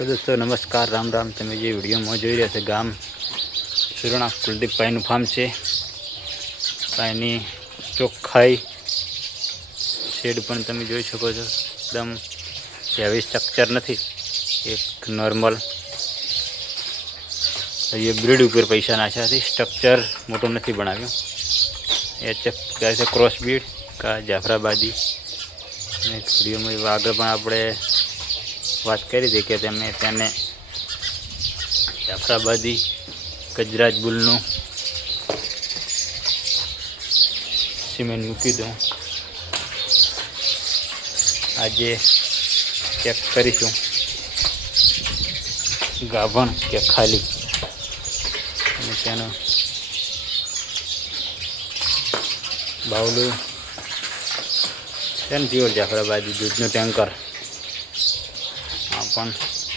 तो दोस्तों नमस्कार राम राम। तमे जे विडियो में જોઈ રહ્યા છો ગામ સુરણા કુલદીપભાઈનું ફાર્મ છે। પાણી ચોખ્ખાઈ શેડ પણ તમે જોઈ શકો છો, એકદમ હેવી સ્ટ્રક્ચર નથી, એક નોર્મલ ये ब्रीड ऊपर पैसा नाख्या थी। स्ट्रक्चर मोटो नहीं बनाव्यो। एचएफ क्या है क्रॉस ब्रीड का जाफराबादी। वीडियो में आगे आपणे बात करी थी कि तेने जाफराबादी गजराज बुलनु सीमेंट मूकी दूँ। आज चेक करीशुं गाभण के खाली बावलू प्योर जाफराबादी दूधनु टेंकर। आ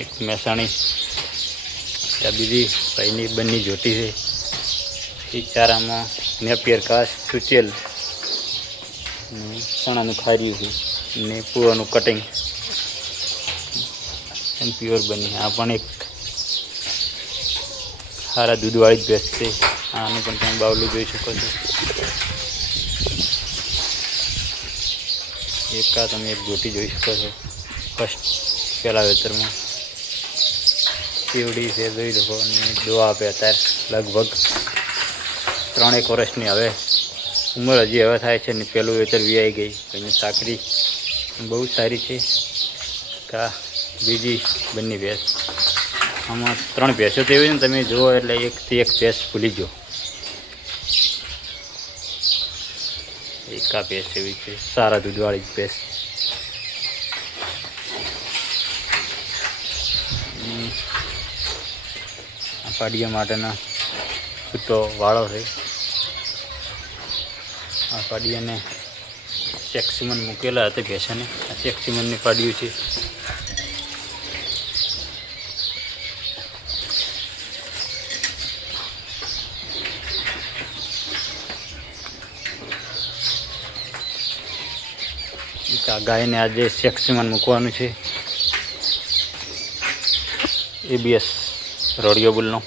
एक मेहसाणी बीजी भाई बनी जोटी है। ये चारा में नेपियर कास सुचेल चना खारी ने पूरा कटिंग प्योर बनी। आ एक सारा दूध वाली भैंस है। आने पण તમે બાવલું જોઈ શકો છો। एक તમે એક જોટી જોઈ શકો છો। ફર્સ્ટ પહેલા વેતરમાં કેવડી છે જોઈ લો ને દોવા આપે અત્યારે લગભગ 3 વર્ષની હવે ઉંમર હજી હવે થાય છે ને પહેલું વેતર વીઆઈ ગઈ। એની સાકરી બહુ સારી છે। કા બીજી બંને ભેંસ આમાં 3 ભેંસો તો એવી ને તમે જુઓ એટલે એકથી એક ભેંસ ભૂલી ગયો। एका भैंस एवं है सारा दूधवाड़ी भैंस। पाड़िया माटेना छूटो वाड़ो है। आ पाड़िया ने चेक्सीमन मूकेला हता भैंसा ने। आ चेक्सीमन ने पाड़िયું છે। गाय ने आज सेक्सीमन मूकवानुं छे। एबीएस रोडियो बुलनो।